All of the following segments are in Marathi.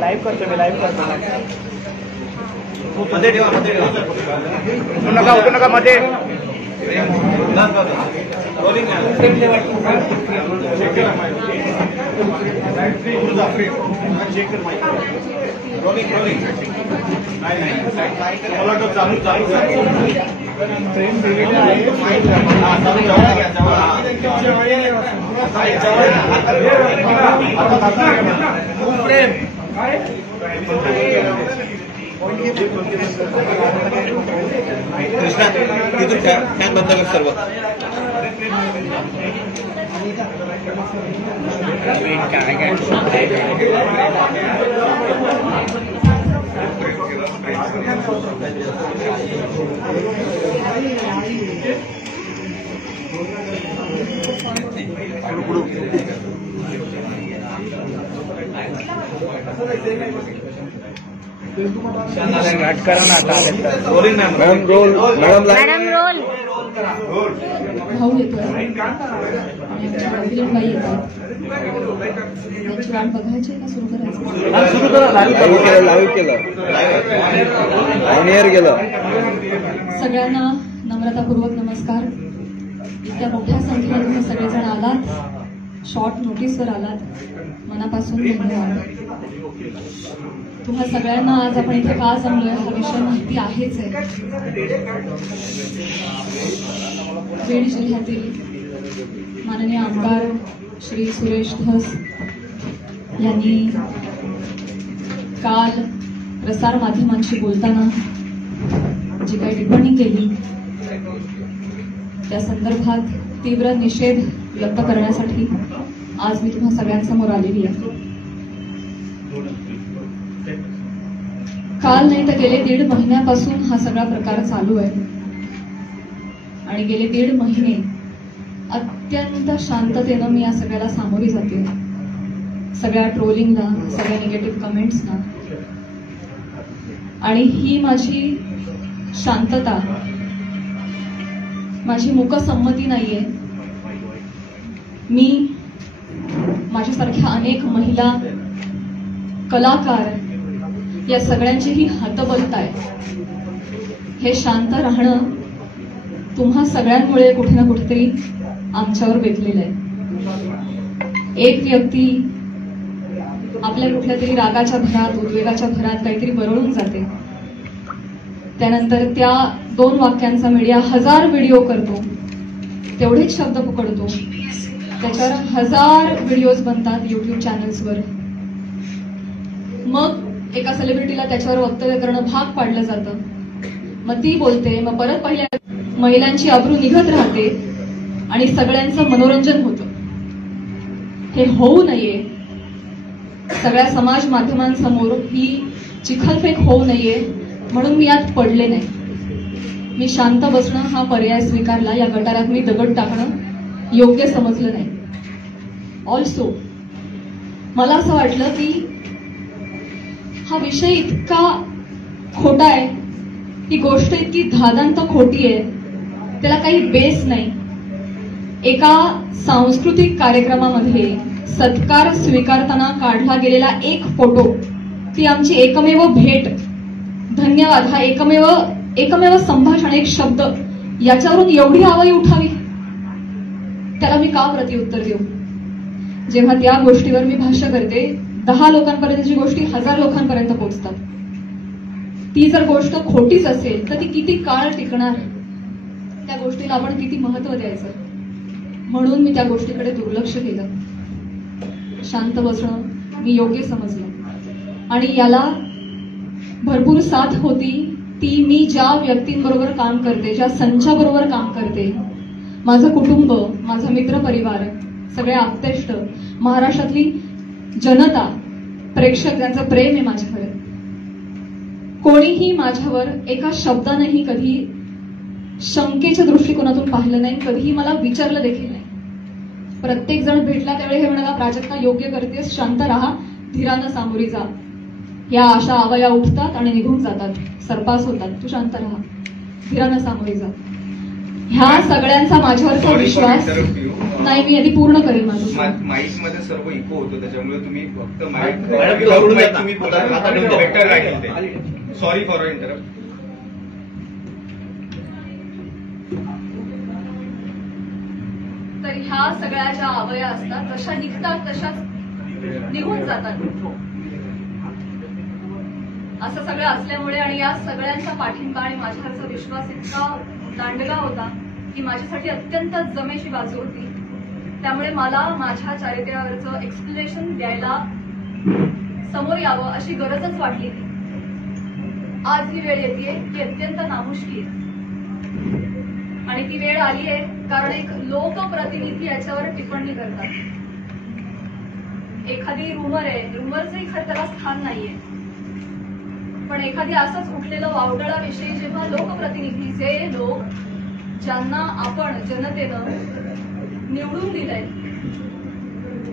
लाईव्ह करतो मी, लाईव्ह करतो. मध्ये ठेवा, मध्ये ठेवा. उठू नका मध्ये. रोलिंग रोलिंग रोलिंग चालू चालू ट्रेन दिलेला आहे. कृष्णा तिथून फॅन बंद कर सर्व. Madam roll. भाऊ येतोय, बाई येतात. त्यांची वाट बघायची का सुरू करायचं? लाईव्ह केलं. ऑन एअर गेलं. सगळ्यांना नम्रतापूर्वक नमस्कार. इतक्या मोठ्या संख्येने तुम्ही सगळेजण आलात, शॉर्ट नोटीसवर आलात, मनापासून धन्यवाद. तुम्हा सगळ्यांना आज आपण इथे का जमलोय हा विषय माहिती आहेच आहे. बीड जिल्ह्यातील माननीय आमदार श्री सुरेश धस यांनी काल प्रसार माध्यमांशी बोलताना जी काही टिप्पणी केली त्या संदर्भात तीव्र निषेध व्यक्त करण्यासाठी आज मी तुम्हा सगळ्यांसमोर आलेली आहे. काल नाही तर गेले 1.5 महिन्यापासून हा सगळा प्रकार चालू आहे आणि गेले 1.5 महिने अत्यंत शांततेनं मी या सगळ्याला सामोरी जाते. सगळ्या ट्रोलिंगला, सगळ्या निगेटिव्ह कमेंट्सना. आणि ही माझी शांतता, माझी मूकसंमती नाहीये. मी माझ्यासारख्या अनेक महिला, कलाकार या सगळ्यांची ही हतबलत आहे. हे शांत राहणं तुम्हा सगळ्यांमुळे कुठे ना कुठेतरी आमच्यावर बेतलेलं आहे. एक व्यक्ती आपल्या कुठल्या तरी रागाच्या भरात, उद्वेगाच्या भरात काहीतरी बरळून जाते. त्यानंतर त्या 2 वाक्यांचा मीडिया 1000 व्हिडिओ करतो, तेवढेच शब्द पकडतो, त्याच्यावर 1000 व्हिडिओज बनतात युट्यूब चॅनल्सवर. मग एका सेलिब्रिटीला त्याच्यावर वक्तव्य करणं भाग पाडलं जातं. मग ती बोलते, मग परत पहिल्या महिलांची अब्रू निघत राहते आणि सगळ्यांचं मनोरंजन होतं. हे होऊ नये, सगळ्या समाज माध्यमांसमोर ही चिखलफेक होऊ नये म्हणून मी यात पडले नाही. मी शांत बसणं हा पर्याय स्वीकारला. या गटारात मी दगड टाकणं योग्य समजलं नाही. ऑल्सो मला असं वाटलं की हा विषय इतका खोटा आहे, ही गोष्ट इतकी धादांत खोटी आहे, त्याला काही बेस नाही. एका सांस्कृतिक कार्यक्रमामध्ये सत्कार स्वीकारताना काढला गेलेला एक फोटो, ती आमची एकमेव भेट, धन्यवाद, हा एकमेव संभाषण, एक शब्द, याच्यावरून एवढी आवई उठावी, त्याला मी का प्रत्युत्तर देऊ? जेव्हा त्या गोष्टीवर मी भाष्य करते, 10 लोकांपर्यंतची गोष्टी 1000 लोकांपर्यंत पोहोचतात. ती जर गोष्ट खोटीच असेल तर ती किती काळ टिकणार, त्या गोष्टीला आपण किती महत्व द्यायचं? म्हणून मी त्या गोष्टीकडे दुर्लक्ष केलं. शांत बसणं मी योग्य समजलं आणि याला भरपूर साथ होती ती मी ज्या व्यक्तींबरोबर काम करते, ज्या संचाबरोबर काम करते, माझं कुटुंब, माझा मित्रपरिवार, सगळे आप्तेष्ट, महाराष्ट्रातली जनता, प्रेक्षक ज्यांचं प्रेम आहे माझ्यावर. कोणीही माझ्यावर एका शब्दानेही कधी शंकेच्या दृष्टिकोनातून पाहिलं नाही, कधीही मला विचारलं देखील नाही. प्रत्येक जण भेटला त्यावेळी हे म्हणाला, प्राजक्ता योग्य करतेस, शांत राहा, धीरानं सामोरी जा. या अशा अवया उठतात आणि निघून जातात, सरपास होतात. तू शांत राहा, धीरानं सामोरे जा. ह्या सगळ्यांचा माझ्यावरचा विश्वास नाही. मी आधी पूर्ण करेन माझं. माईक मध्ये सर्व इको होतो, त्याच्यामुळे तुम्ही फक्त माईक तुम्ही बेटर राहील ते. Sorry for interrupt. तर ह्या सगळ्या ज्या अवया असतात जशा निघतात तशाच निघून जातात. असं सगळं असल्यामुळे आणि या सगळ्यांचा पाठिंबा आणि माझ्यावरचा विश्वास इतका दांडगा होता की माझ्यासाठी अत्यंत जमेची बाजू होती. त्यामुळे मला माझ्या चारित्र्यावरचं एक्सप्लेनेशन द्यायला समोर यावं अशी गरजच वाटली. आज ही वेळ येते ती अत्यंत नामुष्की आहे आणि ती वेळ आली आहे कारण एक लोकप्रतिनिधी याच्यावर टिप्पणी करतात. एखादी रुमर आहे, रुमरचंही खरं त्याला स्थान नाहीये, पण एखादी असंच उठलेलं वावटळाविषयी जेव्हा लोकप्रतिनिधी, जे लोक ज्यांना आपण जनतेनं निवडून दिलंय,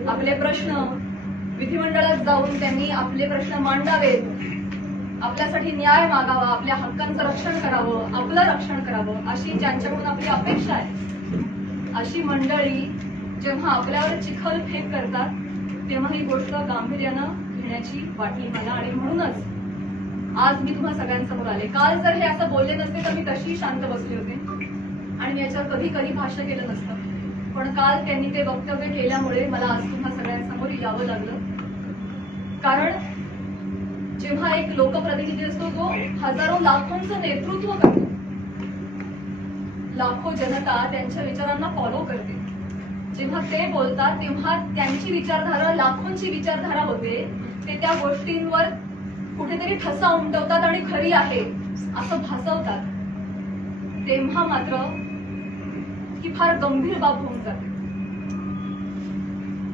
आपले प्रश्न विधिमंडळात जाऊन त्यांनी आपले प्रश्न मांडावेत, आपल्यासाठी न्याय मागावा, आपल्या हक्कांचं रक्षण करावं, आपलं रक्षण करावं, अशी ज्यांच्याकडून आपली अपेक्षा आहे, अशी मंडळी जेव्हा आपल्यावर चिखलफेक करतात तेव्हा ही गोष्ट गांभीर्यानं घेण्याची वाटली मला. आणि म्हणूनच आज मी तुम्हा सगळ्यांसमोर आले. काल जर हे असं बोलले नसते तर मी तशी शांत बसले होते आणि मी याच्यावर कधी भाष्य केलं नसतं. पण काल त्यांनी ते वक्तव्य केल्यामुळे मला आज तुम्हा सगळ्यांसमोर यावं लागलं. कारण जेव्हा एक लोकप्रतिनिधी असतो तो हजारो लाखोंचं नेतृत्व करतो, लाखो जनता त्यांच्या विचारांना फॉलो करते. जेव्हा ते बोलतात तेव्हा त्यांची विचारधारा लाखोंची विचारधारा होते. ते त्या गोष्टींवर कुठेतरी ठसा उमटवतात आणि खरी आहे असं भासवतात. तेव्हा मात्र ही फार गंभीर बाब होऊन जाते.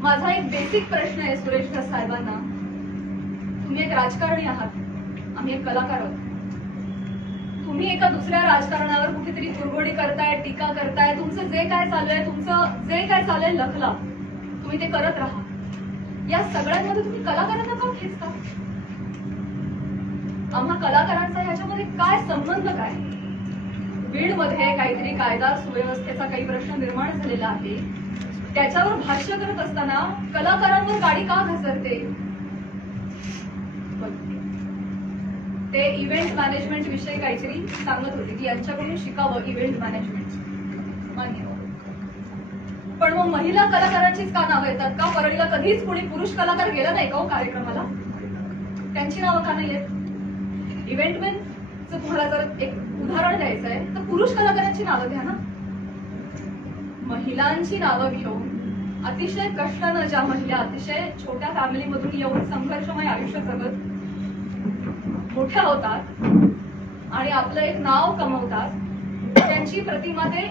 माझा एक बेसिक प्रश्न आहे सुरेश धस साहेबांना. तुम्ही एक राजकारणी आहात, आम्ही एक कलाकार आहोत. तुम्ही एका दुसऱ्या राजकारणावर कुठेतरी कुरघोडी करताय, टीका करताय. तुमचं जे काय चालू आहे, तुमचं जे काय चाललंय लखला, तुम्ही ते करत राहा. या सगळ्यांमध्ये तुम्ही कलाकारांना का खेचता? आम्हा कलाकारांचा ह्याच्यामध्ये काय संबंध? काय बीडमध्ये काहीतरी कायदा सुव्यवस्थेचा काही प्रश्न निर्माण झालेला आहे, त्याच्यावर भाष्य करत असताना कलाकारांवर गाडी का घसरते? ते इव्हेंट मॅनेजमेंट विषयी काहीतरी सांगत होते की यांच्याकडून शिकावं इव्हेंट मॅनेजमेंट. मान्य, पण मग महिला कलाकारांचीच का नावं येतात का? परळीला कधीच कोणी पुरुष कलाकार गेला नाही का हो कार्यक्रमाला? त्यांची नावं का नाही येत? इव्हेंटमॅनचं तुम्हाला जर एक उदाहरण द्यायचं आहे तर पुरुष कलाकारांची नावं घ्या ना. महिलांची नावं घेऊन अतिशय कष्टानं ज्या महिला अतिशय छोट्या फॅमिलीमधून येऊन संघर्षमय आयुष्य जगत मोठ्या होतात आणि आपलं एक नाव कमवतात, त्यांची प्रतिमा ते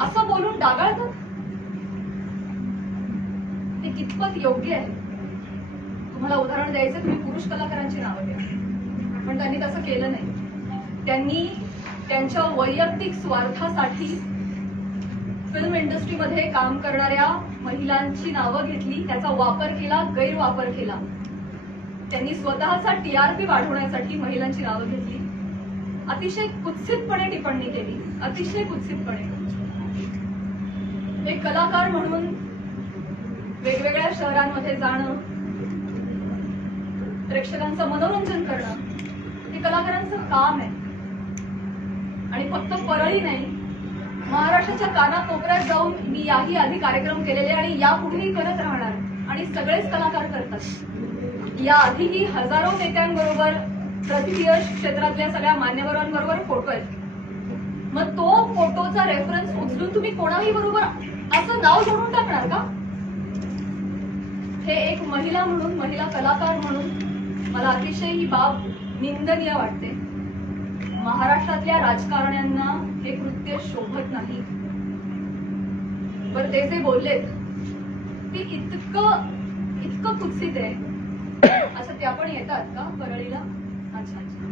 असं बोलून डागाळतात. ते कितपत योग्य आहे? तुम्हाला उदाहरण द्यायचं, तुम्ही पुरुष कलाकारांची नावं घ्या, पण त्यांनी तसं केलं नाही. त्यांनी त्यांच्या वैयक्तिक स्वार्थासाठी फिल्म इंडस्ट्रीमध्ये काम करणाऱ्या महिलांची नावं घेतली, त्याचा वापर केला, गैरवापर केला. त्यांनी स्वतःचा टीआरपी वाढवण्यासाठी महिलांची नावं घेतली, अतिशय कुत्सितपणे टिप्पणी केली, अतिशय कुत्सितपणे. एक कलाकार म्हणून वेगवेगळ्या शहरांमध्ये जाणं, प्रेक्षकांचं मनोरंजन करणं हे कलाकारांचं काम आहे. आणि फक्त परळी नाही, महाराष्ट्राच्या कानाकोपऱ्यात जाऊन मी याही आधी कार्यक्रम केलेले आणि यापुढेही करत राहणार आणि सगळेच कलाकार करतात. या आधीही हजारो नेत्यांबरोबर, प्रतिक्रिया क्षेत्रातल्या सगळ्या मान्यवरांबरोबर फोटो आहेत. मग तो फोटोचा रेफरन्स उचलून तुम्ही कोणाही बरोबर असं नाव जोडून टाकणार का? हे एक महिला म्हणून, महिला कलाकार म्हणून मला अतिशय ही बाब निंदनीय वाटते. महाराष्ट्रातल्या राजकारण्यांना हे कृत्य शोभत नाही. पण ते जे बोललेत ते इतकं कुत्सित आहे. असं त्या पण येतात का परळीला? अच्छा अच्छा.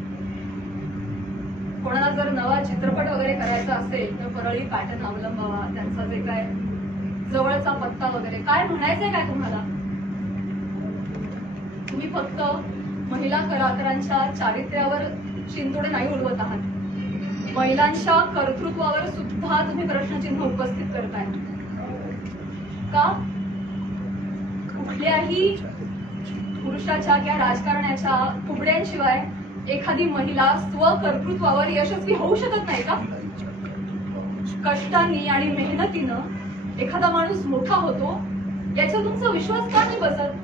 कोणाला जर नवा चित्रपट वगैरे करायचा असेल तर परळी पॅटर्न अवलंबावा, त्यांचा जे काय जवळचा पत्ता वगैरे. काय म्हणायचंय काय तुम्हाला? तुम्ही फक्त महिला कलाकारांच्या चारित्र्यावर शिंतोडे नाही उडवत आहात. महिलांच्या कर्तृत्वावर सुद्धा तुम्ही प्रश्नचिन्ह उपस्थित करताय का? कुठल्याही पुरुषाच्या किंवा राजकारण्याच्या कुबड्यांशिवाय एखादी महिला स्वकर्तृत्वावर यशस्वी होऊ शकत नाही का? कष्टांनी आणि मेहनतीनं एखादा माणूस मोठा होतो, याचा तुमचा विश्वास का नाही बसत?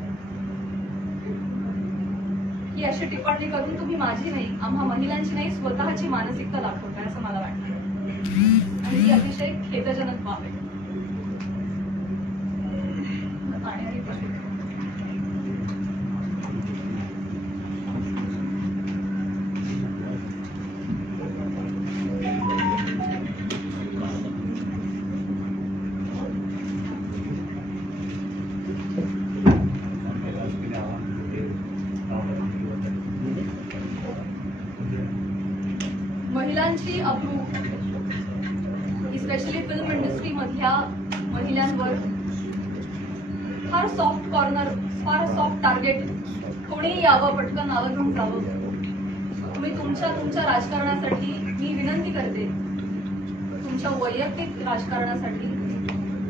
ही अशी टिप्पणी करून तुम्ही माझी नाही, आम्हा महिलांची नाही, स्वतःची मानसिकता दाखवताय असं मला वाटतं, आणि ही अतिशय खेदजनक बाब आहे. महिलांची अब्रू, स्पेशली फिल्म इंडस्ट्री मधल्या महिलांवर फार सॉफ्ट कॉर्नर, फार सॉफ्ट टार्गेट, कोणीही यावं, पटकन नावं घेऊन जावं. तुम्ही तुमच्या राजकारणासाठी मी विनंती करते, तुमच्या वैयक्तिक राजकारणासाठी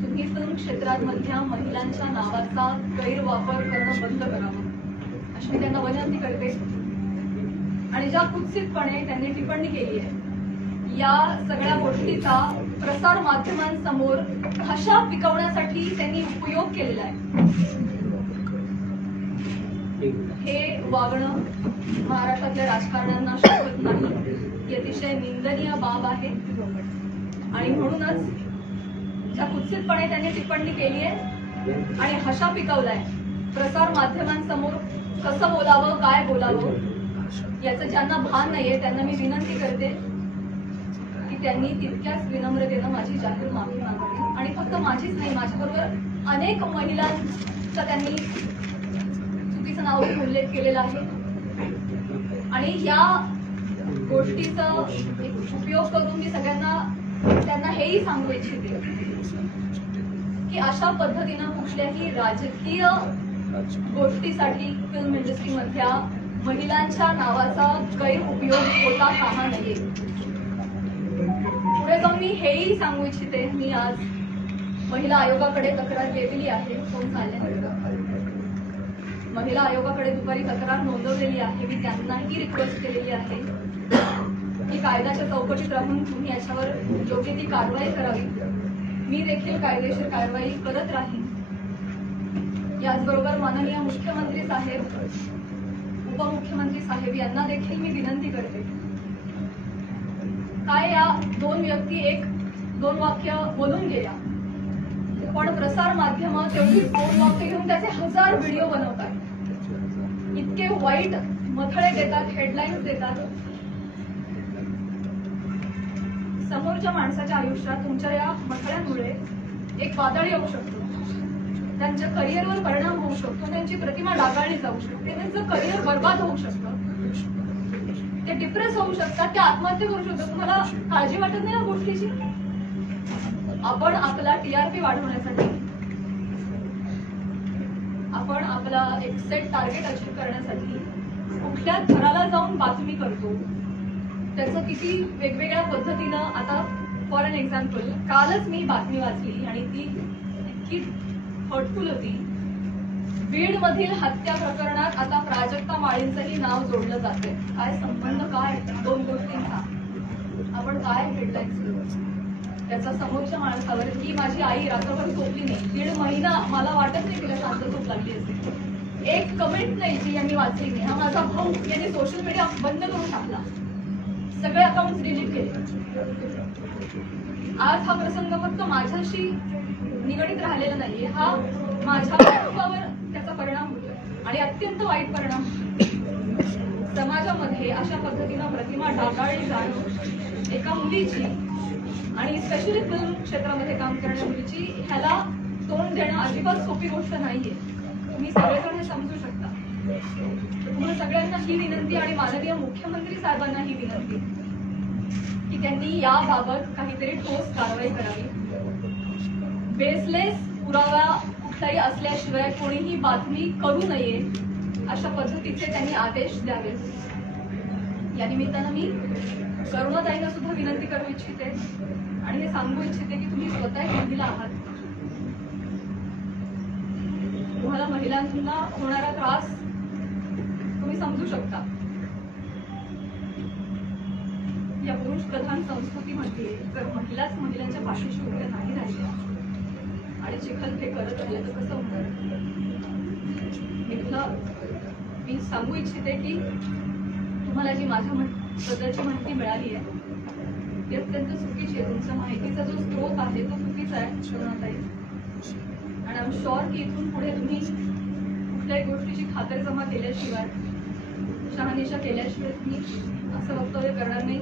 तुम्ही फिल्म क्षेत्रात मधल्या महिलांच्या नावाचा गैरवापर करणं बंद करावं अशी मी त्यांना विनंती करते. आणि ज्या कुत्सितपणे त्यांनी टिप्पणी केली आहे, या सगळ्या गोष्टीचा प्रसार माध्यमांसमोर भाषा पिकवण्यासाठी त्यांनी उपयोग केलेला आहे, हे वागणं महाराष्ट्रातल्या राजकारण्यांना शोभत नाही. ही अतिशय निंदनीय बाब आहे. आणि म्हणूनच ज्या कुत्सितपणे त्यांनी टिप्पणी केली आहे आणि हशा पिकवलाय, प्रसार माध्यमांसमोर कसं बोलावं, काय बोलावं याचं ज्यांना भान नाहीये त्यांना मी विनंती करते की त्यांनी तितक्याच विनम्रतेनं माझी जाहीर माफी मागावी. आणि फक्त माझीच नाही, माझ्याबरोबर अनेक महिलांचा त्यांनी चुकीचं नाव उल्लेख केलेला आहे. आणि या गोष्टीचा उपयोग करून मी त्यांना हेही सांगू इच्छिते की अशा पद्धतीनं कुठल्याही राजकीय गोष्टीसाठी फिल्म इंडस्ट्री मधल्या महिलांच्या नावाचा गैरउपयोग होता कामा नये. पुढे जाऊन मी हेही सांगू इच्छिते, मी आज महिला आयोगाकडे तक्रार केलेली आहे. फोन चालल्यानंतर महिला आयोगाकडे दुपारी तक्रार नोंदवलेली आहे. मी त्यांनाही रिक्वेस्ट केलेली आहे की कायद्याच्या चौकटीत राहून तुम्ही याच्यावर योग्य ती कारवाई करावी. मी देखील कायदेशीर कारवाई करत राहीन. याचबरोबर माननीय मुख्यमंत्री साहेब, उपमुख्यमंत्री साहेब यांना देखील मी विनंती करते, काय या दोन व्यक्ती एक दोन वाक्य बोलून गेल्या, पण प्रसार माध्यम तेवढी दोन वाक्य घेऊन त्याचे 1000 व्हिडिओ बनवतात, इतके वाईट मथळे देतात, हेडलाईन्स देतात. समोरच्या माणसाच्या आयुष्यात तुमच्या या मथळ्यांमुळे एक वादळ येऊ शकतो, त्यांच्या करिअरवर परिणाम होऊ शकतो, त्यांची प्रतिमा डागाळली जाऊ शकते, त्यांचं करिअर बर्बाद होऊ शकतं, ते डिप्रेस होऊ शकतात, ते आत्महत्या करू शकतात. तुम्हाला काळजी वाटत नाही या गोष्टीची? आपण आपला टीआरपी वाढवण्यासाठी, आपण आपला एक सेट टार्गेट अचीव्ह करण्यासाठी कुठल्या थराला जाऊन बातमी करतो, त्याचं किती वेगवेगळ्या पद्धतीनं. आता फॉर एन एक्झाम्पल, कालच मी बातमी वाचली आणि ती इतकी हर्टफुल होती. बीड मधील हत्या प्रकरणात आता प्राजक्ता माळींचंही नाव जोडलं जातंय. काय संबंध, काय दोन गोष्टींचा? आपण काय हेडलाईन्स त्याचा समोरच्या माणसावर, की माझी आई रात्रभर झोपली नाही, 1.5 महिना मला वाटत नाही तिला शांत झोप लागली असेल, एक कमेंट नाही जी यांनी वाचली नाही. हा माझा भाऊ यांनी सोशल मीडिया बंद करून टाकला, सगळे अकाउंट डिलीट केले. आज हा प्रसंग फक्त माझ्याशी निगडीत राहिलेला नाहीये, हा माझ्या कुटुंबावर त्याचा परिणाम होतो आणि अत्यंत वाईट परिणाम. समाजामध्ये अशा पद्धतीनं प्रतिमा डागाळली जाणं एका मुलीची, आणि स्पेशली फिल्म क्षेत्रामध्ये काम करणाऱ्या मुलीची, ह्याला तोंड देणं अजिबात सोपी गोष्ट नाहीये. तुम्ही सगळेजण हे समजू शकता. तुम्हाला सगळ्यांना ही विनंती आणि माननीय मुख्यमंत्री साहेबांना ही विनंती की त्यांनी याबाबत काहीतरी ठोस कारवाई करावी. बेसलेस पुरावा कुठलाही असल्याशिवाय कोणीही बातमी करू नये अशा पद्धतीचे त्यांनी आदेश द्यावे. या निमित्तानं मी करुणाताईंना सुद्धा विनंती करू इच्छिते आणि हे सांगू इच्छिते की तुम्ही स्वतः एक महिला आहात. तुम्हाला महिलांना होणारा त्रास तुम्ही समजू शकता. या पुरुष प्रधान संस्कृतीमध्ये जर महिलाच महिलांच्या पाठीशी उभ्या नाही राहिल्या आणि चिखलफेक करत राहिल्या तर कसं होणार? मी सांगू इच्छिते की तुम्हाला जी बद्दलची माहिती मिळाली आहे ती अत्यंत चुकीची आहे. तुमच्या माहितीचा जो स्रोत आहे तो चुकीचा आहे करुणाताई. आणि आय एम शुअर की इथून पुढे तुम्ही कुठल्याही गोष्टीची खातरजमा केल्याशिवाय, शहानिशा केल्याशिवाय तुम्ही असं वक्तव्य करणार नाही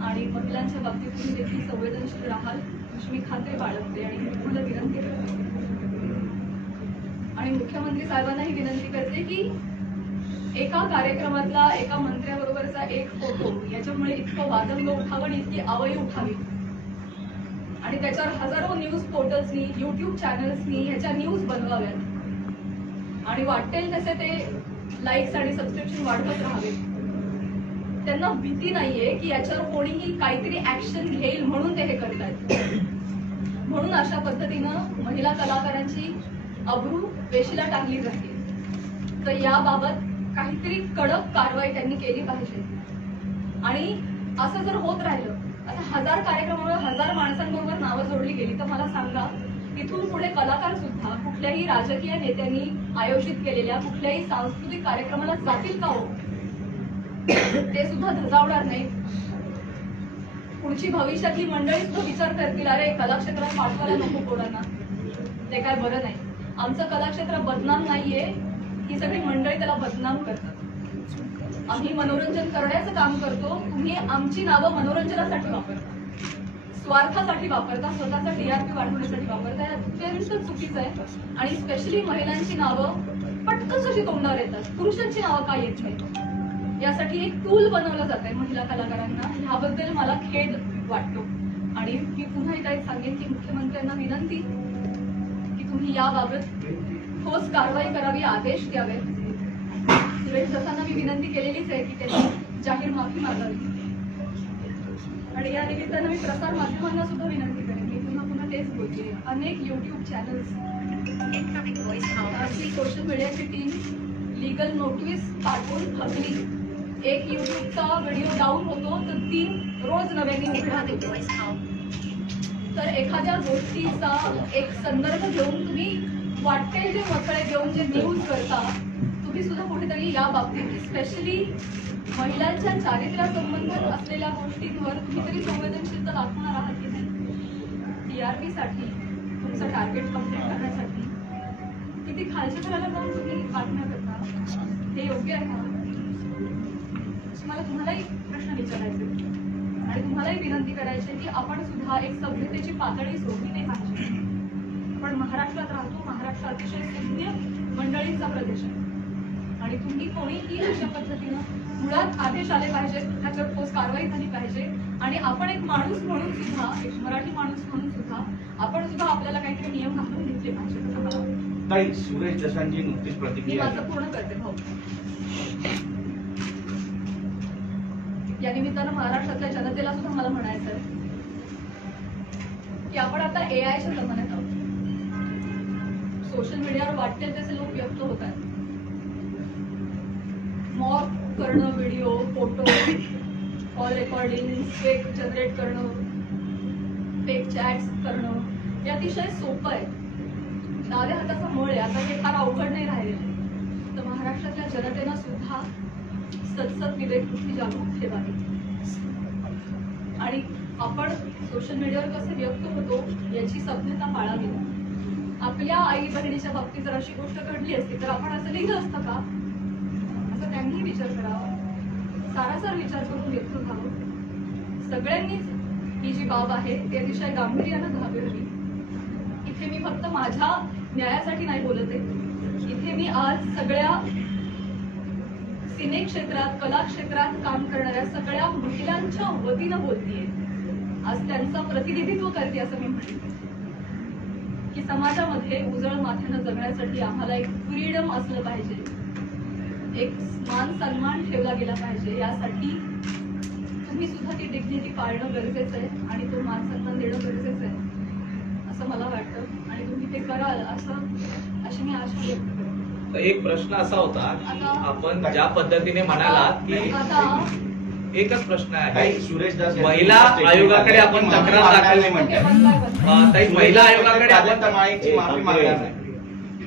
आणि महिलांच्या बाबतीत तुम्ही देखील संवेदनशील राहाल अशी मी खात्री बाळगते आणि मी तुम्हाला विनंती करते आणि मुख्यमंत्री साहेबांनाही विनंती करते की एका कार्यक्रमातला एका मंत्र्याबरोबरचा एक फोटो याच्यामुळे इतकं वादंग उठावं आणि इतकी आवई उठावी आणि त्याच्यावर हजारो न्यूज पोर्टल्सनी, युट्यूब चॅनल्सनी ह्याच्या न्यूज बनवाव्यात आणि वाटेल तसे ते लाईक्स आणि सबस्क्रिप्शन वाढवत राहावे. त्यांना भीती नाहीये की याच्यावर कोणीही काहीतरी ऍक्शन घेईल म्हणून ते हे करतायत. म्हणून अशा पद्धतीनं महिला कलाकारांची अब्रू वेशीला टाकली जाते. तर याबाबत काहीतरी कडक कारवाई त्यांनी केली पाहिजे. आणि असं जर होत राहिलं, आता 1000 कार्यक्रमावर 1000 माणसांबरोबर नावं जोडली गेली तर मला सांगा इथून पुढे कलाकार सुद्धा कुठल्याही राजकीय नेत्यांनी आयोजित केलेल्या कुठल्याही सांस्कृतिक कार्यक्रमाला जातील का हो? ते सुद्धा धजावणार नाही. पुढची भविष्यातली मंडळी सुद्धा विचार करतील अरे कलाक्षेत्रात पाठवायला नको कोणाला, ते काय बरं नाही. आमचं कलाक्षेत्र बदनाम नाहीये, ही सगळी मंडळी त्याला बदनाम करतात. आम्ही मनोरंजन करण्याचं काम करतो, तुम्ही आमची नावं मनोरंजनासाठी वापरता, स्वार्थासाठी वापरता, स्वतःचा TRP वाढवण्यासाठी वापरता. हे अत्यंत चुकीचं आहे. आणि स्पेशली महिलांची नावं पटकन कशी तोंडावर येतात, पुरुषांची नावं का येत नाही यासाठी एक टूल बनवलं जात आहे महिला कलाकारांना. ह्याबद्दल मला खेद वाटतो आणि मी पुन्हा एकदा सांगेन की मुख्यमंत्र्यांना विनंती की तुम्ही याबाबत ठोस कारवाई करावी, आदेश द्यावे. सुरेश दसांना मी विनंती केलेलीच आहे की त्यांनी जाहीर माफी मागावी. आणि या निमित्तानं मी प्रसार माध्यमांना सुद्धा विनंती करेन. मी पुन्हा तेच बोलते, अनेक युट्यूब चॅनल्स, सोशल मीडियाची टीम लीगल नोटीस पाठवून थकली. एक युट्यूबचा व्हिडिओ डाऊन होतो तर 3 रोज नव्याने उघडा देतो. तर एखाद्या गोष्टीचा एक संदर्भ घेऊन तुम्ही वाटेल ते मथळे घेऊन जे न्यूज करता, तुम्ही सुद्धा कुठेतरी या बाबतीत स्पेशली महिलांच्या चारित्र्यासंबंधित असलेल्या गोष्टींवर तुम्ही तरी संवेदनशीलता दाखवणार आहात की नाही? TRP साठी, तुमचं टार्गेट कम्प्लीट करण्यासाठी किती खालच्या थराला जाऊन तुम्ही बातम्या करता, हे योग्य आहे का? मला तुम्हालाही प्रश्न विचारायचे आणि तुम्हालाही विनंती करायची की आपण सुद्धा एक सभ्यतेची पातळी सोडली नाही पाहिजे. आपण महाराष्ट्रात राहतो, महाराष्ट्र अतिशय सभ्य मंडळींचा प्रदेश आहे आणि तुम्ही कोणीही अशा पद्धतीनं मुळात आदेश आले पाहिजेत, त्याच्यावर ठोस कारवाई झाली पाहिजे. आणि आपण एक माणूस म्हणून सुद्धा, एक मराठी माणूस म्हणून सुद्धा आपण सुद्धा आपल्याला काहीतरी नियम घालून घेतले पाहिजे असं मला वाटतं. सुरेश दसांची नुकतीच मी प्रतिक्रिया माझं पूर्ण करते भाऊ. या निमित्तानं महाराष्ट्रातल्या जनतेला सुद्धा मला म्हणायचं आहे की आपण आता AIच्या जमान्यात आहोत. सोशल मीडियावर वाटेल तसे लोक व्यक्त होत आहेत. मॉक करणं, video, photo, call recording, fake generate करणं, फेक चॅट्स करणं हे अतिशय सोपं आहे. डाव्या हाताचा मळ आहे. आता हे फार अवघड नाही राहिलेलं. तर महाराष्ट्रातल्या जनतेनं सुद्धा सतसत विवेक बुद्धी जागरूक ठेवावी आणि आपण सोशल मीडियावर कसे व्यक्त होतो याची सभ्यता पाळावी. आपल्या आई बहिणीच्या बाबतीत जर अशी गोष्ट घडली असती तर आपण असं लिहिलं असतं का, असं त्यांनी विचार करावा. सारासार विचार करून व्यक्त व्हावं. सगळ्यांनीच ही जी बाब आहे ती अतिशय गांभीर्यानं घ्यावी. इथे मी फक्त माझ्या न्यायासाठी नाही बोलत आहे. इथे मी आज सगळ्या सिने क्षेत्रात, कला क्षेत्रात काम करणाऱ्या सगळ्या महिलांच्या वतीनं बोलतीये. आज त्यांचं प्रतिनिधित्व करते असं मी म्हणते की समाजामध्ये उजळ माथ्यानं जगण्यासाठी आम्हाला एक फ्रीडम असलं पाहिजे. एक मान सन्मान ठेवला गेला पाहिजे, यासाठी तुम्ही सुद्धा ती डिग्निटी पाळणं गरजेचं आहे आणि तो मान सन्मान देणं गरजेचं आहे असं मला वाटतं आणि तुम्ही ते कराल अशी मी आशा व्यक्त करते. तर एक प्रश्न असा होता की आता- आपण ज्या पद्धतीने म्हणालात की आता एकच प्रश्न आहे, ताई, सुरेश दास यांनी महिला आयोगाकडे आपण तक्रार दाखल नाही म्हणतात. ताई, महिला आयोगाकडे प्राजक्ता आपण माळींची माफी मागणार नाही.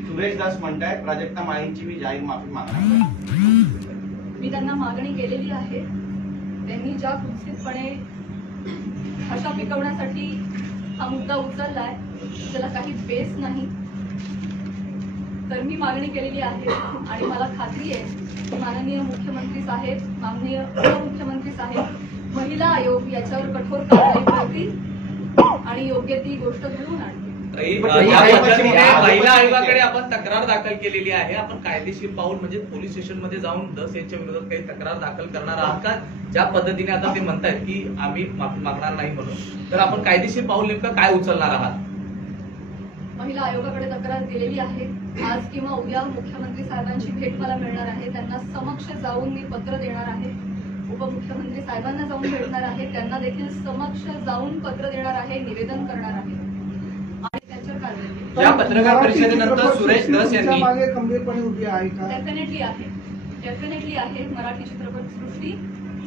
सुरेश दास म्हणतायत प्राजक्ता माळींची मी जाहीर माफी मागणार नाही. मी त्यांना मागणी केलेली आहे. त्यांनी ज्या कुत्सितपणे भाषा पिकवण्यासाठी हा मुद्दा उचललाय त्याला काही बेस नाही, तर मी मागणी केलेली आहे आणि मला खात्री आहे की माननीय मुख्यमंत्री साहेब, माननीय उपमुख्यमंत्री साहेब महिला आयोग याच्यावर कठोर कारवाई करतील आणि योग्य ती गोष्ट घडवून आणतील. ताई, ज्या पद्धतीने महिला आयोगाकडे आपण तक्रार दाखल केलेली आहे, आपण कायदेशीर पाऊल म्हणजे पोलीस स्टेशनमध्ये जाऊन दस यांच्या विरोधात काही तक्रार दाखल करणार आहात का? ज्या पद्धतीने आता ते म्हणतायत की आम्ही माफी मागणार नाही म्हणून, तर आपण कायदेशीर पाऊल नेमकं काय उचलणार आहात? महिला आयोगाकडे तक्रार दिलेली आहे. आज किंवा उद्या मुख्यमंत्री साहेबांची भेट मला मिळणार आहे. त्यांना समक्ष जाऊन मी पत्र देणार आहे. उपमुख्यमंत्री साहेबांना जाऊन भेटणार आहे. त्यांना देखील समक्ष जाऊन पत्र देणार आहे, निवेदन करणार आहे आणि त्यांच्यावर कारवाई केली. या पत्रकार परिषदेनंतर सुरेश धस यांनी मागे खंबीरपणे उभी आहे का? डेफिनेटली आहे. मराठी चित्रपट सृष्टी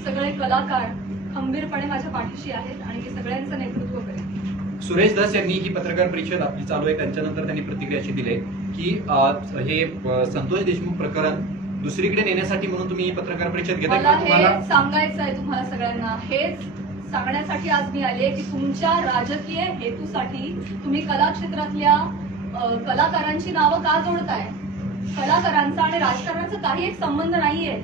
सगळे कलाकार खंबीरपणे माझ्या पाठीशी आहेत आणि मी सगळ्यांचं नेतृत्व करेन. सुरेश धस यांनी ही पत्रकार परिषद आपली चालू आहे त्यांच्यानंतर त्यांनी प्रतिक्रिया अशी दिली की हे संतोष देशमुख प्रकरण दुसरीकडे नेण्यासाठी म्हणून तुम्ही ही पत्रकार परिषद घेताय मला का? तुम्हाला हे सांगायचं आहे तुम्हाला सगळ्यांना. हेच सांगण्यासाठी आज मी आले की तुमच्या राजकीय हेतूसाठी तुम्ही कला क्षेत्रातल्या कलाकारांची नावं का जोडताय? कलाकारांचा आणि राजकारणाचा काही एक संबंध नाहीये.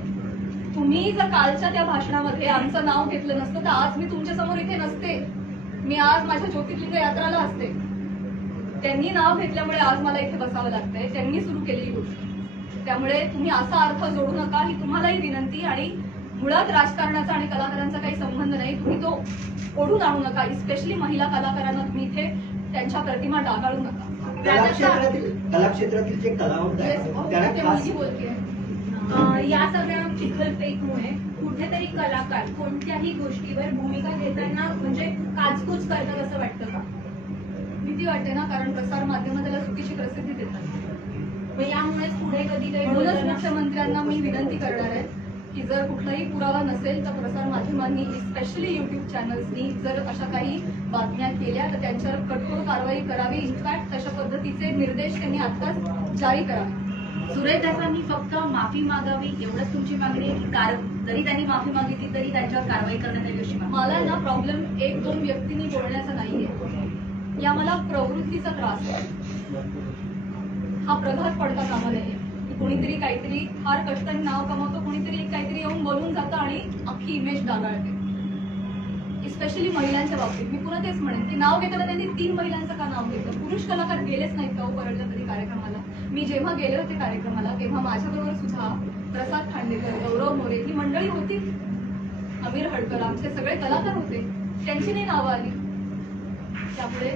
तुम्ही जर कालच्या त्या भाषणामध्ये आमचं नाव घेतलं नसतं तर आज मी तुमच्या समोर इथे नसते. मी आज माझ्या ज्योतिर्लिंग यात्राला असते. त्यांनी नाव घेतल्यामुळे आज मला इथे बसावं लागतंय. त्यांनी सुरू केलेली गोष्ट. त्यामुळे तुम्ही असा अर्थ जोडू नका, ही तुम्हालाही विनंती. आणि मुळात राजकारणाचा आणि कलाकारांचा काही संबंध नाही. तुम्ही तो ओढून आणू नका. स्पेशली महिला कलाकारांना तुम्ही इथे त्यांच्या प्रतिमा डागाळू नका. कलाक्षेत्रातील जे कलावंत आहेत त्यांना खास मुलगी बोलते. या सगळ्या चिखलफेकमुळे कुठेतरी कलाकार कोणत्याही गोष्टीवर भूमिका घेताना म्हणजे काचकूच करतात असं वाटतं का? भीती वाटते ना, कारण प्रसार माध्यम त्याला चुकीची प्रसिद्धी देतात. मग यामुळेच पुढे कधी काही म्हणूनच बोलताना- मुख्यमंत्र्यांना मी विनंती करणार आहे की जर कुठलाही पुरावा नसेल तर प्रसार माध्यमांनी स्पेशली युट्यूब चॅनल्सनी जर अशा काही बातम्या केल्या तर त्यांच्यावर कठोर कारवाई करावी. इनफॅक्ट तशा पद्धतीचे निर्देश त्यांनी आत्ताच जारी करावे. सुरेश दासांनी फक्त माफी मागावी एवढंच तुमची मागणी आहे की जरी त्यांनी माफी मागितली तरी त्यांच्यावर कारवाई करण्यात यावी अशी मागणी? मला ना प्रॉब्लेम एक दोन व्यक्तींनी बोलण्याचा नाहीये. या मला प्रवृत्तीचा त्रास आहे. हा प्रघात पडता कामा नये की कोणीतरी काहीतरी फार कष्टाने नाव कमावतं, कोणीतरी काहीतरी येऊन बोलून जातं आणि अख्खी इमेज डागाळते. स्पेशली महिलांच्या बाबतीत मी पुन्हा तेच म्हणेन की नाव घेताना त्यांनी 3 महिलांचं का नाव घेतलं? पुरुष कलाकार गेलेच नाहीत का परळच्या तरी कार्यक्रमाला? मी जेव्हा गेले होते कार्यक्रमाला तेव्हा माझ्याबरोबर सुद्धा प्रसाद खांडेकर, गौरव मोरे ही मंडळी होती. अमीर हडकर, आमचे सगळे कलाकार होते. त्यांची नाही नावं आली. त्यामुळे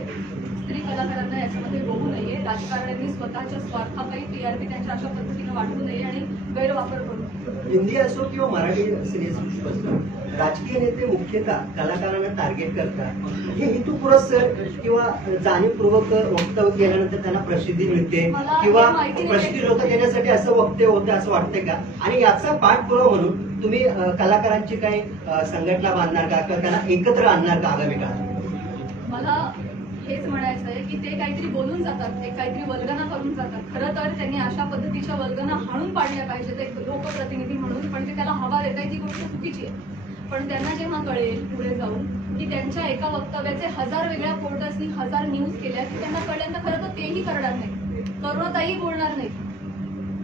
स्त्री कलाकारांना याच्यामध्ये रोवू नये. राजकारण्यांनी स्वतःच्या स्वार्थापायी टीआरपी त्यांच्या अशा पद्धतीनं वाढवू नये आणि गैरवापर करू नये. हिंदी असो किंवा मराठी सिनेसृष्टी असो, राजकीय नेते मुख्यतः कलाकारांना टार्गेट करतात. हे हेतुपुरस्सर किंवा जाणीवपूर्वक वक्तव्य केल्यानंतर त्यांना प्रसिद्धी मिळते मला किंवा हे माहिती नाही. प्रसिद्धी लोक देण्यासाठी असं वक्तव्य होतं असं वाटतंय का? आणि याचा पाठपुरावा म्हणून तुम्ही कलाकारांची काही संघटना बांधणार का किंवा त्यांना एकत्र आणणार का आगामी काळात? मला हेच म्हणायचं आहे की ते काहीतरी बोलून जातात, ते काहीतरी वल्गना करून जातात. खरं तर त्यांनी अशा पद्धतीच्या वल्गना हाणून पाडल्या पाहिजेत एक लोकप्रतिनिधी म्हणून, पण ते त्याला हवा देत आहे ती गोष्ट चुकीची आहे. पण त्यांना जेव्हा कळेल पुढे जाऊन की त्यांच्या एका वक्तव्याचे 1000 वेगळ्या पोर्टल्सनी 1000 न्यूज केल्या की त्यांना कळल्यानंतर खरं तर तेही करणार नाही, करुणाताई बोलणार नाही.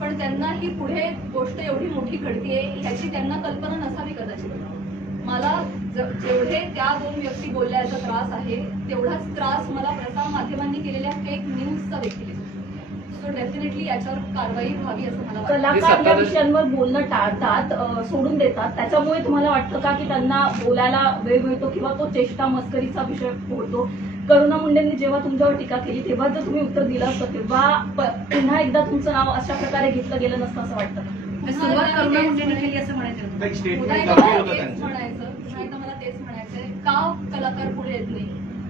पण त्यांना ही पुढे गोष्ट एवढी मोठी घडतीये ह्याची त्यांना कल्पना नसावी कदाचित. मला जेवढे त्या 2 व्यक्ती बोलल्याचा त्रास आहे तेवढाच त्रास मला प्रसार माध्यमांनी केलेल्या फेक न्यूजचा देखील आहे. सो डेफिनेटली याच्यावर कारवाई व्हावी असं मला वाटतं. कलाकार या विषयांवर बोलणं टाळतात, सोडून देतात. त्याच्यामुळे तुम्हाला वाटतं का की त्यांना बोलायला वेळ मिळतो किंवा तो चेष्टा मस्करीचा विषय होतो? करुणा मुंडेंनी जेव्हा तुमच्यावर टीका केली तेव्हा जर तुम्ही उत्तर दिलं असतं तेव्हा पुन्हा एकदा तुमचं नाव अशा प्रकारे घेतलं गेलं नसतं असं वाटतं? सुरुवात करुणा मुंडेंनी केली असं म्हणायचं होतं. एक स्टेटमेंट पुन्हा लागेल एकदा होतं तेच त्यांचं. म्हणायचं, पुन्हा एकदा मला तेच म्हणायचंय, का कलाकार पुढे येत नाही?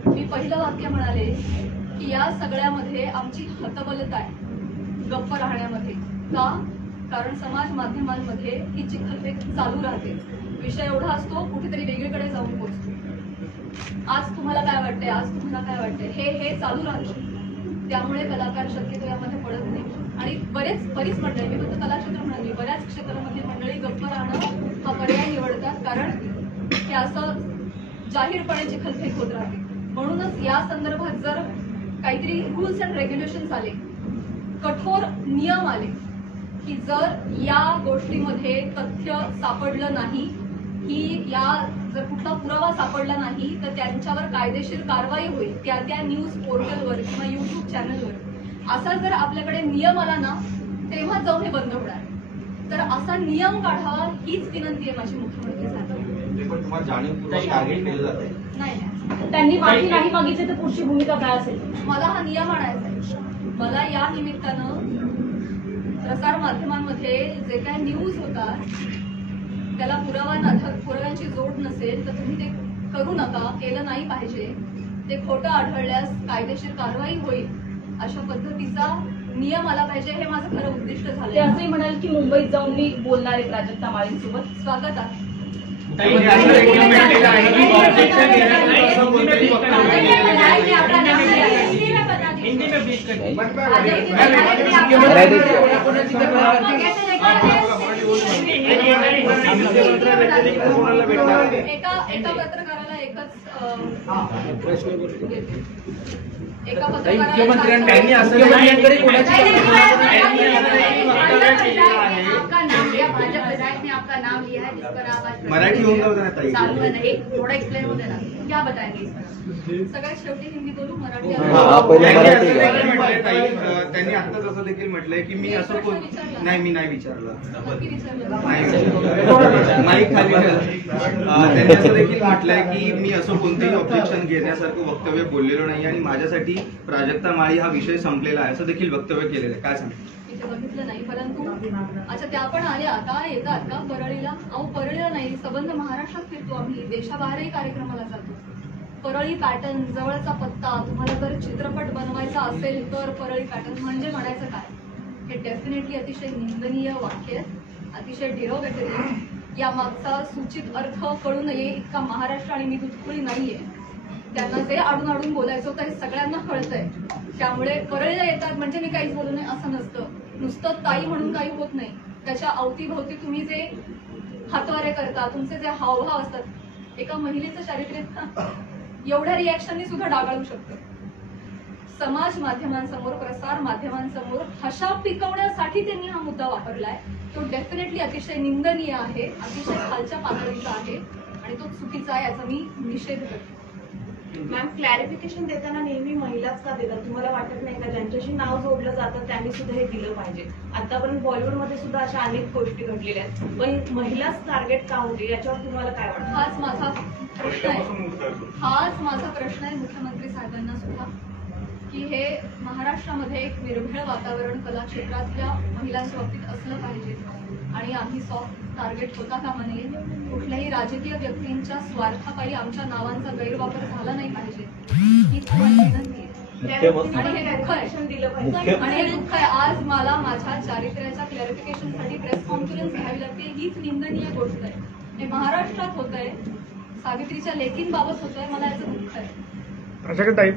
मी पहिलं वाक्य म्हणाले की या सगळ्यामध्ये आमची हतबलता आहे गप्प राहण्यामध्ये. का? कारण समाज माध्यमांमध्ये ही चिखलफेक चालू राहते. विषय एवढा असतो कुठेतरी वेगळीकडे जाऊन पोहोचतो. आज तुम्हाला काय वाटतंय, आज तुम्हाला काय वाटतंय, हे चालू राहतं. त्यामुळे कलाकार शक्यतो यामध्ये पडत नाही. आणि बरीच मंडळी, मी फक्त कलाक्षेत्र म्हणाली, बऱ्याच क्षेत्रामध्ये मंडळी गप्प राहणं हा पर्याय निवडतात, कारण हे असं जाहीरपणे चिखलफेक होत राहते. म्हणूनच या संदर्भात जर काहीतरी रूल्स अँड रेग्युलेशन्स आले, कठोर नियम आले की जर या गोष्टीमध्ये तथ्य सापडलं नाही, की जर कुठला पुरावा सापडला नाही तर त्यांच्यावर कायदेशीर कारवाई होईल त्या न्यूज पोर्टलवर किंवा युट्यूब चॅनलवर. असा जर आपल्याकडे नियम आला ना तेव्हा जाऊन हे बंद होणार. तर असा नियम काढावा हीच विनंती आहे माझी मुख्यमंत्री साहेबांना. ते पण तुम्हाला जाणीवपूर्वक टार्गेट केलं जात आहे. नाही, त्यांनी माफी नाही मागितली तर पुढची भूमिका काय असेल? मला हा नियम आणायचा आहे. मला या निमित्तानं प्रसार माध्यमांमध्ये जे काय न्यूज होतात त्याला पुराव्यांची जोड नसेल तर तुम्ही ते करू नका, केलं नाही पाहिजे. ते खोटं आढळल्यास कायदेशीर कारवाई होईल अशा पद्धतीचा नियम आला पाहिजे. हे माझं खरं उद्दिष्ट ते झालं. असंही म्हणाल की मुंबईत जाऊन मी बोलणार आहे प्राजक्ता माळींसोबत. स्वागत आहे. एका पत्रकाराला एका मुख्यमंत्र्यांनी असं आपका नाम लिया है जिस पर आप आज मराठी होऊन जाऊ द्या ताई. चालू है ना, एक थोड़ा एक्सप्लेन होते ना, क्या बताएंगे इस पर? सगळ्यात शेवटी हिंदी बोलू, मराठी त्यांनी आत्ताच असं देखील म्हटलंय की मी असं नाही, मी नाही विचारलं. नक्की विचारलं. माईक खाली त्यांनी असं देखील म्हटलंय की मी असं कोणतेही ऑब्जेक्शन घेण्यासारखं वक्तव्य बोललेलो नाही आणि माझ्यासाठी प्राजक्ता माळी हा विषय संपलेला आहे असं देखील वक्तव्य केलेलं आहे. काय सांगता? बघितलं नाही, परंतु अच्छा त्या पण आल्या का, येतात का परळीला? अहो परळीला नाही, संबंध महाराष्ट्रात फिरतो आम्ही, देशाबाहेरही कार्यक्रमाला जातो. परळी पॅटर्न, जवळचा पत्ता, तुम्हाला जर चित्रपट बनवायचा असेल तर परळी पॅटर्न म्हणजे म्हणायचं काय? हे डेफिनेटली अतिशय निंदनीय वाक्य आहे, अतिशय डिरोगेटरी. या मागचा सूचित अर्थ कळू नये इतका महाराष्ट्र आणि मी दुधखोरी नाहीये. त्यांना जे आडून बोलायचं होतं हे सगळ्यांना कळतंय. त्यामुळे परळीला येतात म्हणजे मी काहीच बोलू नये असं नसतं. नुसतं ताई म्हणून काही होत नाही. त्याच्या अवतीभोवती तुम्ही जे हातवारे करता, तुमचे जे हावभाव असतात, एका महिलेचं चारित्र्य एवढ्या रिॲक्शननी सुद्धा डागाळू शकतं. समाज माध्यमांसमोर, प्रसार माध्यमांसमोर हशा पिकवण्यासाठी त्यांनी हा मुद्दा वापरलाय. तो डेफिनेटली अतिशय निंदनीय आहे, अतिशय खालच्या पातळीचा आहे आणि तो चुकीचा आहे याचा मी निषेध करते. मॅम, क्लॅरिफिकेशन देताना नेहमी महिलाच का देतात? तुम्हाला वाटत नाही का ज्यांच्याशी नाव जोडलं जातं त्यांनी सुद्धा हे दिलं पाहिजे? आतापर्यंत बॉलिवूडमध्ये सुद्धा अशा अनेक गोष्टी घडलेल्या आहेत, पण महिलाच टार्गेट का होते याच्यावर तुम्हाला काय वाटतं? हाच माझा प्रश्न आहे मुख्यमंत्री साहेबांना सुद्धा, की हे महाराष्ट्रामध्ये एक निर्भीळ वातावरण कला क्षेत्रातल्या महिलांच्या बाबतीत असलं पाहिजे आणि आम्ही सॉफ्ट टार्गेट होता कामा नये. कुठल्याही राजकीय व्यक्तींच्या स्वार्थापायी आमच्या नावांचा गैरवापर झाला नाही पाहिजे हीच माझी विनंती आहे. आणि हे दुःख आहे, आणि हे दुःख आहे. आज मला माझ्या चारित्र्याच्या क्लॅरिफिकेशनसाठी प्रेस कॉन्फरन्स घ्यावी लागते, हीच निंदनीय गोष्ट आहे. हे महाराष्ट्रात होत आहे, सावित्रीच्या लेकींबाबत होत आहे, मला याचं दुःख आहे. प्राजक्ताताई,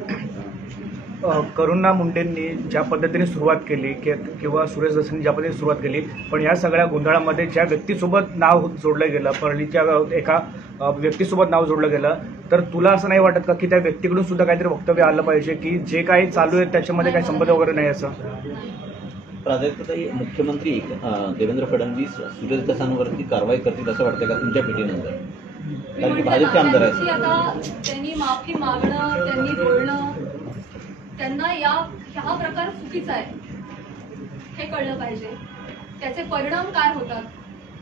करुणा मुंडेंनी ज्या पद्धतीने सुरुवात केली किंवा सुरेश दसांनी ज्या पद्धतीने सुरुवात केली, पण या सगळ्या गोंधळामध्ये ज्या व्यक्तीसोबत नाव जोडलं गेलं, परळीच्या एका व्यक्तीसोबत नाव जोडलं गेलं, तर तुला असं नाही वाटत का की त्या व्यक्तीकडून सुद्धा काहीतरी वक्तव्य आलं पाहिजे की जे काही चालू आहे त्याच्यामध्ये काही संबंध वगैरे नाही असं? प्राजक्ताताई, मुख्यमंत्री देवेंद्र फडणवीस सुरेश दसांवरती कारवाई करतील असं वाटतं का तुमच्या भेटीनंतर? कारण की भाजपचे आमदार आहेत. आता त्यांनी माफी मागणं, त्यांनी बोलणं, त्यांना हा प्रकार चुकीचा आहे हे कळलं पाहिजे. त्याचे परिणाम काय होतात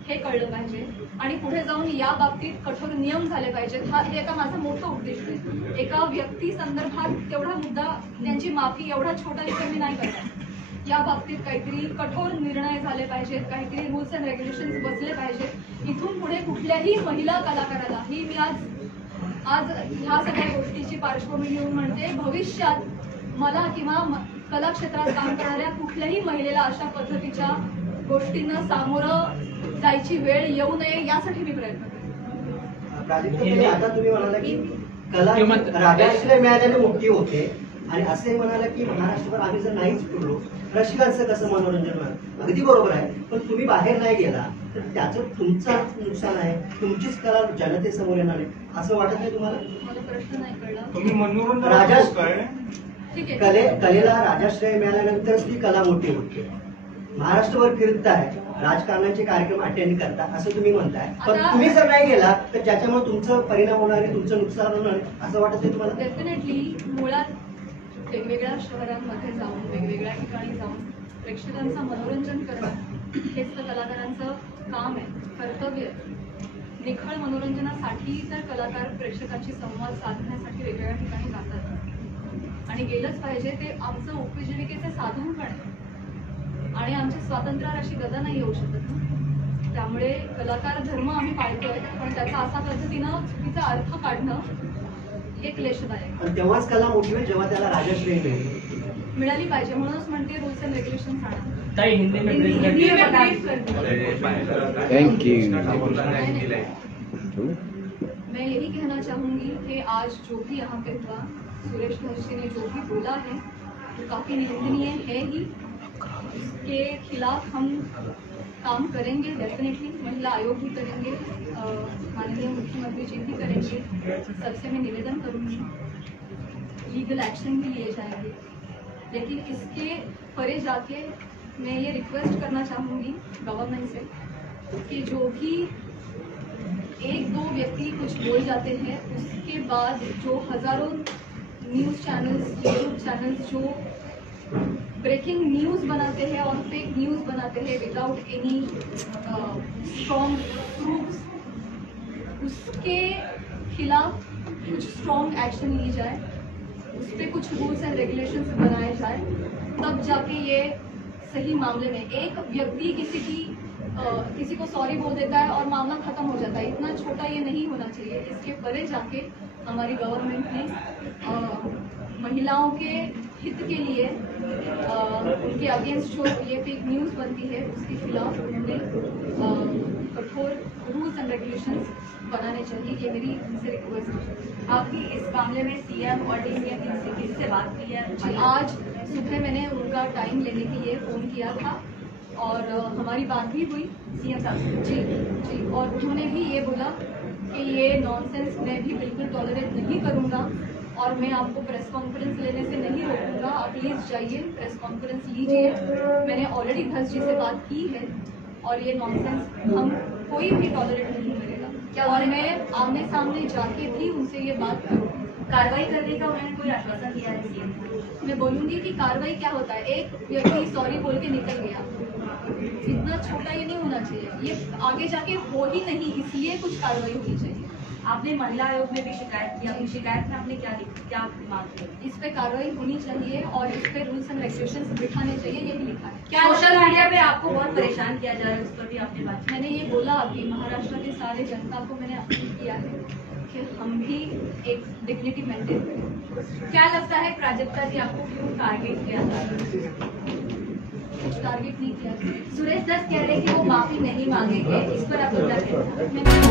हे कळलं पाहिजे आणि पुढे जाऊन या बाबतीत कठोर नियम झाले पाहिजेत. हे आता माझं मोठं उद्दिष्ट आहे. एका व्यक्ती संदर्भात तेवढा मुद्दा, त्यांची माफी एवढा छोटा विषय मी नाही करणार. या बाबतीत काहीतरी कठोर निर्णय झाले पाहिजेत, काहीतरी रूल्स अँड रेग्युलेशन्स बसले पाहिजेत. इथून पुढे कुठल्याही महिला कलाकाराला ही मी आज ह्या सगळ्या गोष्टीची पार्श्वभूमी घेऊन म्हणते, भविष्यात मला किंवा कला क्षेत्रात काम करणाऱ्या कुठल्याही महिलेला अशा पद्धतीच्या गोष्टींना सामोरं जायची वेळ येऊ नये यासाठी मी प्रयत्न करते. प्राजक्ता, आता तुम्ही म्हणाला की कला राजाश्रय मिळाल्याने मुक्ती होते आणि असे म्हणाला की महाराष्ट्रभर आम्ही जर नाहीच फिरलो रसिकांचं कसं मनोरंजन होणार. अगदी बरोबर आहे, पण तुम्ही बाहेर नाही गेला तर त्याचं तुमचं नुकसान आहे, तुमचीच कला जनतेसमोर येणार आहे असं वाटत नाही तुम्हाला? मला प्रश्न नाही कळला. तुम्ही मनोरंजन ठीक आहे. कलेला राजाश्रय मिळाल्यानंतरच ती कला मोठी होते. महाराष्ट्रभर फिरताय, राजकारणाचे कार्यक्रम अटेंड करता असं तुम्ही म्हणताय, पण तुम्ही जर नाही गेला तर ज्याच्यामुळे तुमचं परिणाम होणार आहे, तुमचं नुकसान होणार आहे असं वाटत नाही तुम्हाला? डेफिनेटली मुळात वेगवेगळ्या शहरांमध्ये जाऊन वेगवेगळ्या ठिकाणी जाऊन प्रेक्षकांचं मनोरंजन करणं हेच तर कलाकारांचं काम आहे, कर्तव्य आहे. निखळ मनोरंजनासाठी तर कलाकार प्रेक्षकांशी संवाद साधण्यासाठी वेगवेगळ्या ठिकाणी जातात आणि गेलंच पाहिजे. ते आमचं उपजीविकेचं साधन पण आहे आणि आमच्या स्वातंत्र्यावर अशी गदा नाही येऊ शकत ना. त्यामुळे कलाकार धर्म आम्ही पाळतोय, पण त्याचा असा पद्धतीनं चुकीचा अर्थ काढणं हे क्लेशदायक. पण तेव्हाच कला मोठी होईल जेव्हा त्याला राजाश्रय मिळाली पाहिजे. म्हणूनच म्हणते रूल्स अँड रेग्युलेशन आणा. Hindi thank you. मैं यही कहना चाहूंगी कि आज जो भी यहाँ पे हुआ, सुरेश धर्षी ने जो भी बोला है वो काफी निंदनीय है ही. इसके खिलाफ हम काम करेंगे डेफिनेटली. महिला आयोग भी करेंगे, माननीय मुख्यमंत्री जी भी करेंगे. सबसे मैं निवेदन करूंगी, लीगल एक्शन भी लिए जाएंगे. लेकिन इसके परे जाके मैं ये रिक्वेस्ट करना चाहूँगी गवर्नमेंट से कि जो भी एक दो व्यक्ति कुछ बोल जाते हैं उसके बाद जो हजारों न्यूज़ चैनल्स, यूट्यूब चैनल्स जो ब्रेकिंग न्यूज़ बनाते हैं और फेक न्यूज़ बनाते हैं विदाउट एनी स्ट्रॉन्ग प्रूफ्स, उसके खिलाफ कुछ स्ट्रॉन्ग एक्शन ली जाए, उस पर कुछ रूल्स एंड रेगुलेशंस बनाए जाए. तब जाके ये सही मामले में एक व्यक्ति किसी को सॉरी बोल देता है और मामला खत्म हो जाता है. इतना छोटा ये नहीं होना चाहिए. इसके परे जाके हमारी गवर्नमेंट ने महिलाओं के हित के लिए उनके अगेंस्ट जो ये फेक न्यूज़ बनती है उसके खिलाफ उन्होंने कठोर रूल्स एंड रेगुलेशंस बनाने चाहिए. ये मेरी उनसे रिक्वेस्ट है. आपकी इस मामले में सीएम और डीसीएम किससे बात की है? आज सुबह मैंने उनका टाइम लेने के लिए फ़ोन किया था और हमारी बात भी हुई सीएम साहब जी. और उन्होंने भी ये बोला कि ये नॉनसेंस मैं भी बिल्कुल टॉलरेट नहीं करूँगा और मैं आपको प्रेस कॉन्फ्रेंस लेने से नहीं रोकूंगा. आप प्लीज़ जाइए, प्रेस कॉन्फ्रेंस लीजिए. मैंने ऑलरेडी धस जी से बात की है और ये नॉनसेंस हम कोई भी टॉलरेट नहीं करेगा. और मैं आमने सामने जाके भी उनसे ये बात करूँगी. कार्रवाई करने का उन्होंने कोई आश्वासन दिया है सीएम? मैं बोलूँगी कि कार्रवाई क्या होता है. एक व्यक्ति सॉरी बोल के निकल गया, इतना छोटा ये नहीं होना चाहिए. ये आगे जाके हो ही नहीं, इसलिए कुछ कार्रवाई होनी चाहिए. आपने महिला आयोग में भी शिकायत की, अपनी शिकायत में आपने क्या मांग की? इस पे कार्रवाई होनी चाहिए और इस पे रूल्स एंड रेगुलेशंस बिठाने चाहिए, ये भी लिखा है. क्या सोशल मीडिया पे आपको बहुत परेशान किया जा रहा है, उस पर भी आपने बात की? मैंने ये बोला अभी, महाराष्ट्र के सारे जनता को मैंने अपील किया है कि हम भी एक डिग्निटी मेंटेन करें. क्या लगता है प्राजक्ता जी आपको क्यों टारगेट किया जा रहा है? कुछ टारगेट नहीं किया. सुरेश दत्त कह रहे हैं कि वो माफी नहीं मांगेंगे, इस पर आपको क्या कहना है?